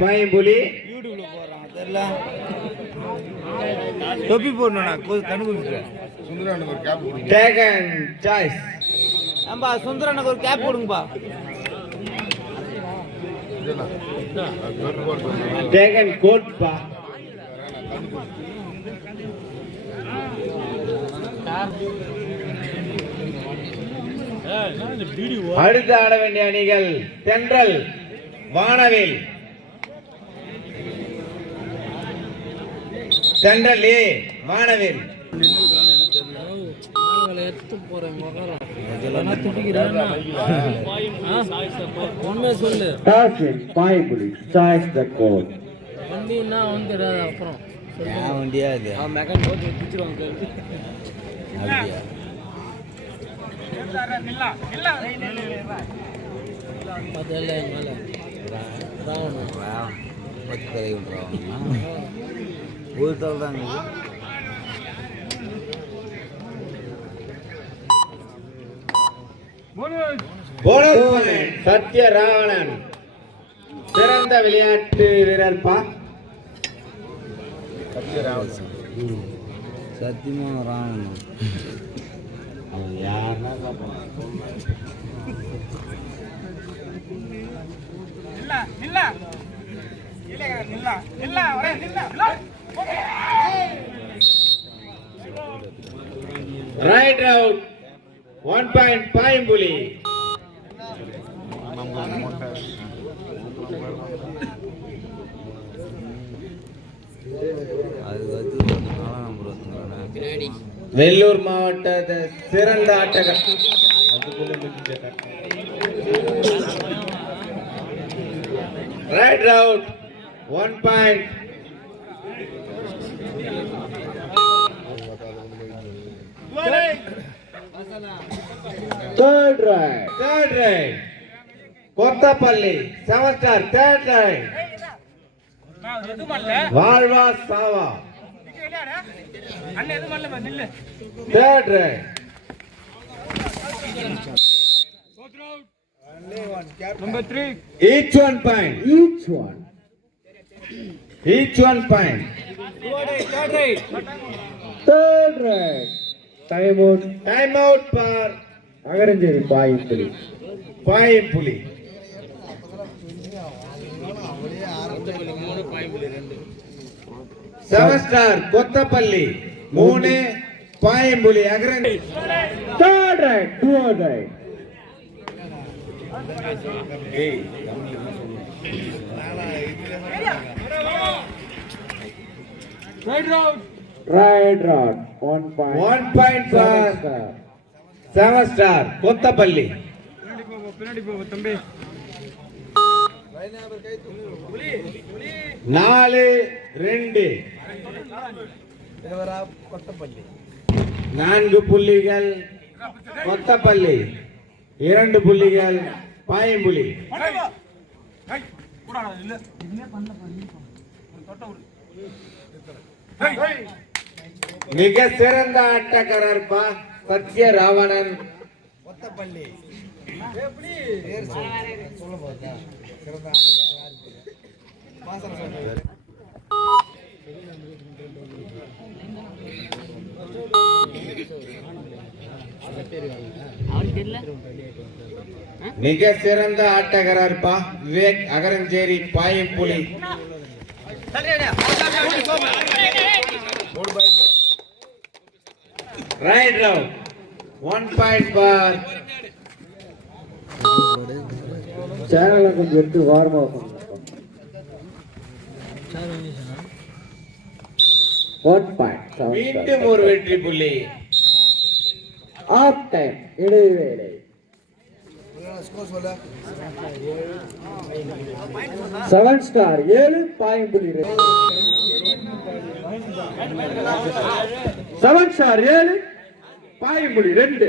பாயம்புலி. தொப்பி டேகன் சாய்ஸ் ஏம்பா சுந்தரனுக்கு ஒரு கேப் போட்டு டேகன் கோட் பா அடுத்து ஆட வேண்டிய அணிகள் தென்றல் வானவில். தென்றல் ஏ வானவில். உண்மை சொல்லு டாஸ்வின் பாய்புலி சாய்ஸ் த கோட். வண்டின்னா வந்து தெரியாது அப்புறம் வண்டியா இது? மெக்கானிக் ஓட்டி பிடிச்சிருவாங்க ராவணன் தாங்க இது போனஸ் பாயிண்ட் சத்ய ராவணன் சிறந்த விளையாட்டு வீரர் பா. சத்தியமா ராவணன் அவன் யாருன்னா raid out one point Payampuli Vellur மாவட்ட சிறந்த ஆட்டக்காரர் raid out one point third raid third raid Kothapalli seven star third raid வாழ்வா சாவா third raid each one point each one each one point third right time out time out for Agaramcheri Payippuli Payippuli seven star Kothapalli மூணு Payampuli for seven star Kothapalli. நாலு ரெண்டு. நான்கு புள்ளிகள் கொத்தப்பள்ளி. இரண்டு புள்ளிகள் பாயம்புலி. மிக சிறந்த ஆட்டக்காரர் பா சத்ய ராவணன் மிக சிறந்த ஆட்டக்காரர் மிக சிறந்த பா Vivek Agaramcheri Payampuli. Raid round one point பார் சேனலை கொஞ்சம் எடுத்து வாரமாக ஒன் பாயிண்ட் மீண்டும் ஒரு வெற்றி புள்ளி. ஆஃப் டைம் இடைவேளை செவன் ஸ்டார் ஏழு பாயம்புலி செவன் ஸ்டார் ஏழு பாயம்புலி ரெண்டு.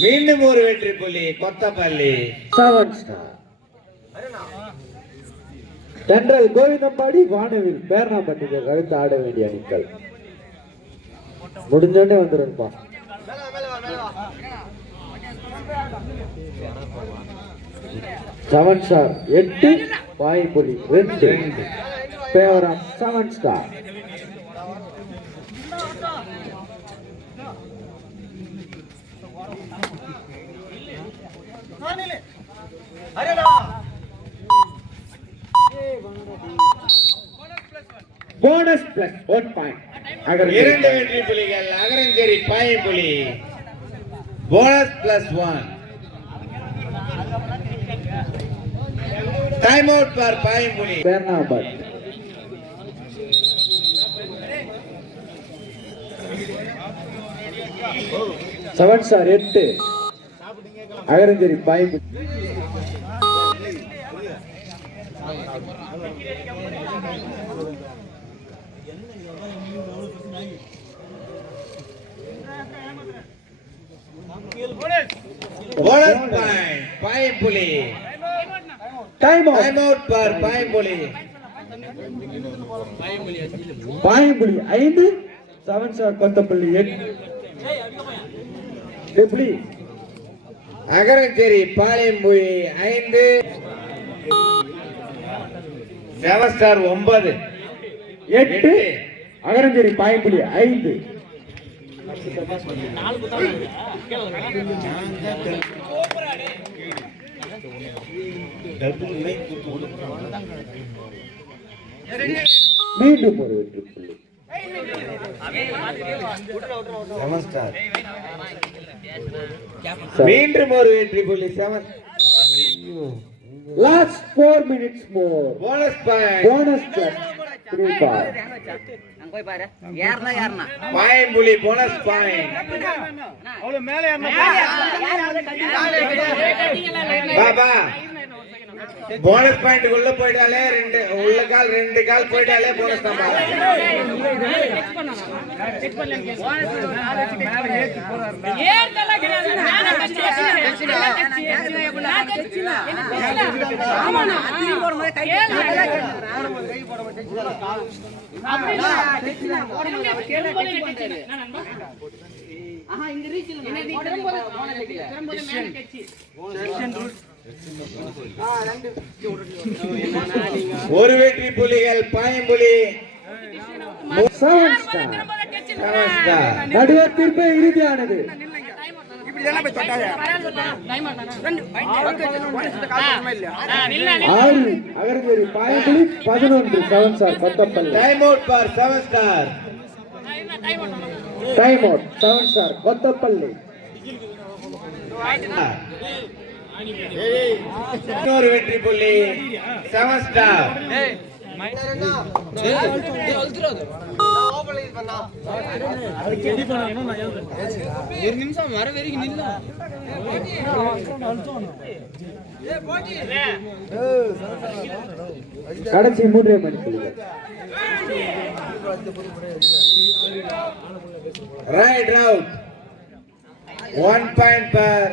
மீண்டும் ஒரு வெற்றி புள்ளி கொத்தப்பள்ளி செவன் ஸ்டார் தென்றல் கோவிந்தம்பாடி வானவில் பேரணாம்பட்டிக்கு கழுத்து ஆட வேண்டிய அணிக்கள். முடிஞ்சோடனே வந்துருப்பா செவன் ஸ்டார் எட்டு வாய்ப்புலி ரெண்டு. பேவரம் seven star bonus plus one point இரண்டு வெற்றி புலிகள் Agaramcheri Payappuli bonus plus one time out for Payampuli Pernambut seven star எட்டு Agaramcheri bonus point Payampuli time time out for Payampuli Payampuli ஐந்து செவன் ஸ்டார் கொத்தப்பள்ளி எட்டு எப்படி அகரஞ்சேரி பாளையம்புலி ஐந்து செவன் ஸ்டார் ஒன்பது. எட்டு அகரஞ்சேரி பாயம்புலி ஐந்து. மீண்டும் ஒரு வெற்றி புள்ளி. மீண்டும் ஒரு வெற்றி புள்ளி seven last four minutes more bonus point bonus plus three பார் பாயம்புலி பாபா போனஸ் பாயிண்ட் உள்ள போயிட்டாலே ரெண்டு உள்ள கால் ரெண்டு கால் போயிட்டாலே போனஸ் தான் நடுவர் தீர்ப்பு இறுதியானது. ஆறு அகரஞ்சேரி பாயம்புலி பதினொன்று. Seven star Kothapalli time out for seven star time out seven star Kothapalli இன்னொரு வெற்றி புள்ளி செவன் ஸ்டார் ஒரு நிமிஷம் வர வரைக்கும் நில்ல. கடைசி மூன்றே மணி ரைட் அவுட் ஒன் பாயிண்ட் பர்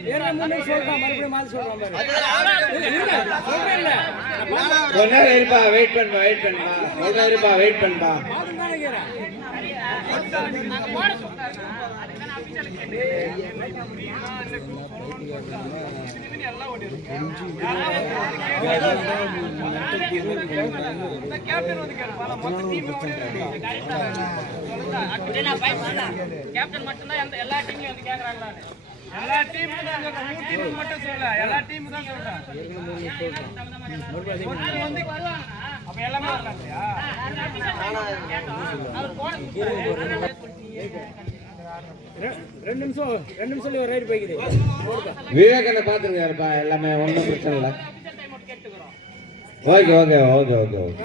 முடிஞ்ச வர சென்ட்ரல் வானவில் கொஞ்ச நேரம் இருப்பா வெயிட் பண்ணுப்பா வெயிட் பண்ணுப்பா கொஞ்ச நேரம் இருப்பா வெயிட் கேப்டன் மட்டும்தான் எல்லா டீம்லயும் வந்து கேக்குறாங்களா எல்லா டீமும் மூணு டீம் மட்டும் சொல்லல எல்லா டீமும் தான் சொல்றேன் வந்து அப்ப எல்லாமே வரலாம் ரெண்டு நிமிஷம் ரெண்டு நிமிஷம் ஒரு ரைடு போய்க்குது விவேகனை பாத்துருக்காருப்பா எல்லாமே ஒன்றும் பிரச்சனை இல்லை. Okay okay okay okay okay.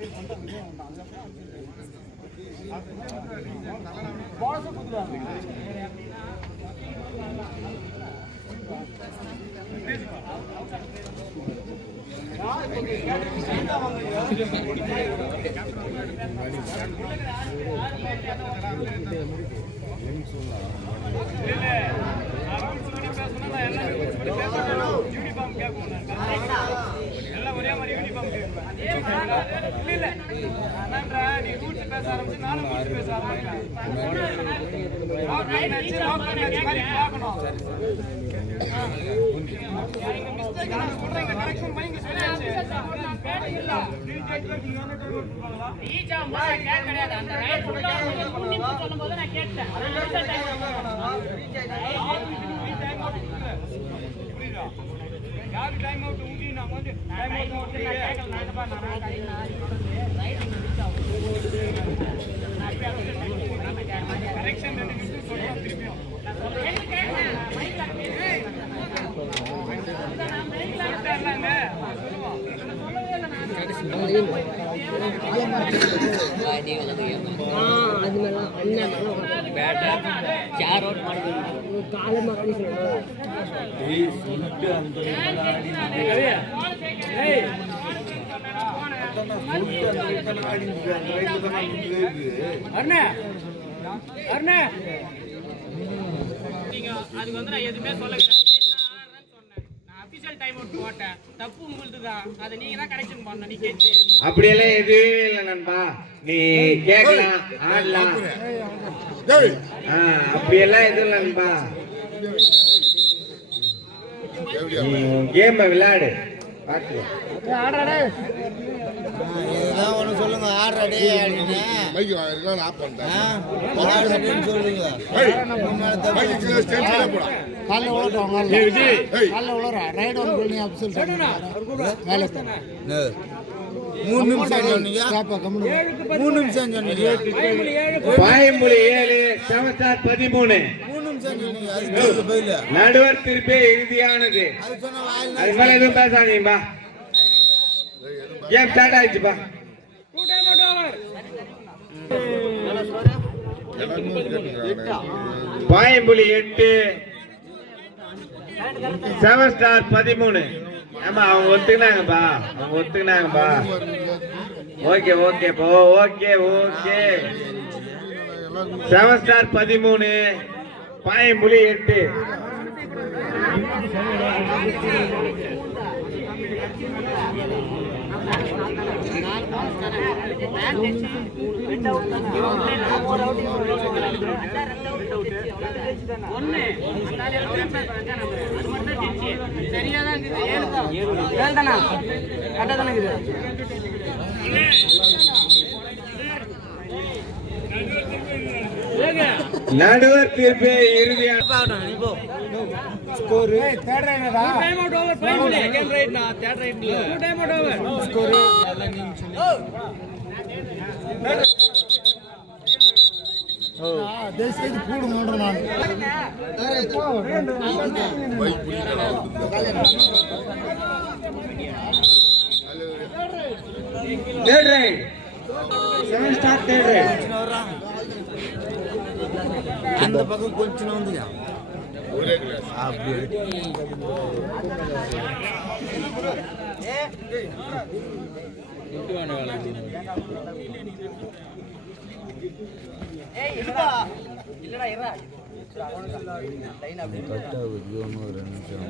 Raid போய்க்குது uniform கேட்கும் எல்லாம் ஒரே மாதிரி யூனிஃபார்ம் கேட்கும் இல்ல இல்ல அண்ணான்றா, நீ ரூல்ஸ் பேச ஆரம்பிச்சு நானும் ரூல்ஸ் பேச ஆரம்பிக்கிறேன் ராக் மேட்ச் ராக் மேட்ச் மாதிரி பார்க்கணும் நீங்க mistake நான் சொல்றேன் யாரு time out உண்டி, நாங்க வந்து time out உண்டி. Correction ரெண்டு நிமிஷம் அதுக்கு வந்து நான் எதுவுமே சொல்ல கிடையாது. சரி, நான் ஆடுறேன்னு சொன்னேன். நான் official time out போட்டேன். தப்பு உங்களுது தான். அதை நீங்க தான் correction பண்ணணும். நீ கேட்டு. அப்படியெல்லாம் எதுவே இல்லை நண்பா நீ கேட்கலாம் ஆடலாம் அப்படியெல்லாம் எதுவும் இல்லை நண்பா கேம் விளையாடு சொல்லுங்க ஆடுறா டே அப்படின்னு மைக்கு வாங்கிருக்கலாம் ஆஃப் பண்ணிட்டேன் ஆடுறேன்னு சொல்லுங்க மைக்கு கீழே ஸ்டேஜ் கீழே போடா காலைல ஏய் காலைல ரைடு ஒன் ஆஃபீஸில் வேலை மூணு நிமிஷம் சொன்னீங்க மூணு நிமிஷம் சொன்னீங்க பாயமொழி ஏழு பதிமூணு நடுவர் திருப்பே இறுதியானது. அது மேல எதுவும் பேசாதீங்கப்பா ஏன் ஸ்டார்ட் ஆயிடுச்சுப்பா பாயம்புலி எட்டு. செவன் ஸ்டார் பதிமூணு. ஆமா அவங்க ஒத்துக்கினாங்கப்பா அவங்க ஒத்துக்கினாங்கப்பா okay okay okay okay. Seven star பதிமூணு. பாயம்புலி எட்டு சரியாதான் இருக்குது. ஏழு தான். ஏழு தானா? கரெக்டா தானே இருக்குது? நடுவர் தீர்ப்பு இறுதியான time out over five minute second raid நான் தேர்ட் ரைட்ல two time out over score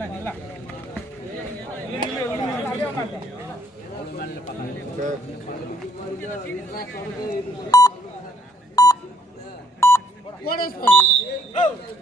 third raid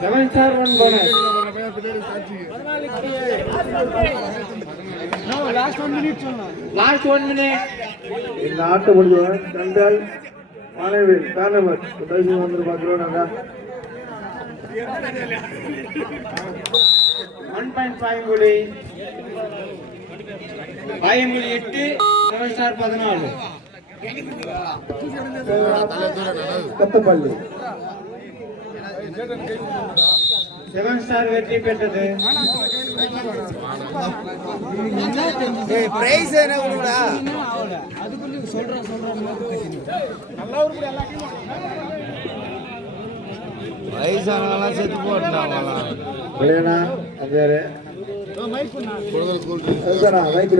seven star one bonus last one minute இந்த ஆட்டம் முடிஞ்சவன் தண்டால் மாணவியல் காரணவர் தயவு வந்து பார்க்கிறோம் ஒன் பாயிண்ட் பாயங்குழி பாயங்குழி எட்டு செவன் ஸ்டார் பதினாலு. கத்தப்பள்ளி செவன் ஸ்டார் வெற்றி பெற்றது. பிரைஸ் என்ன மைக்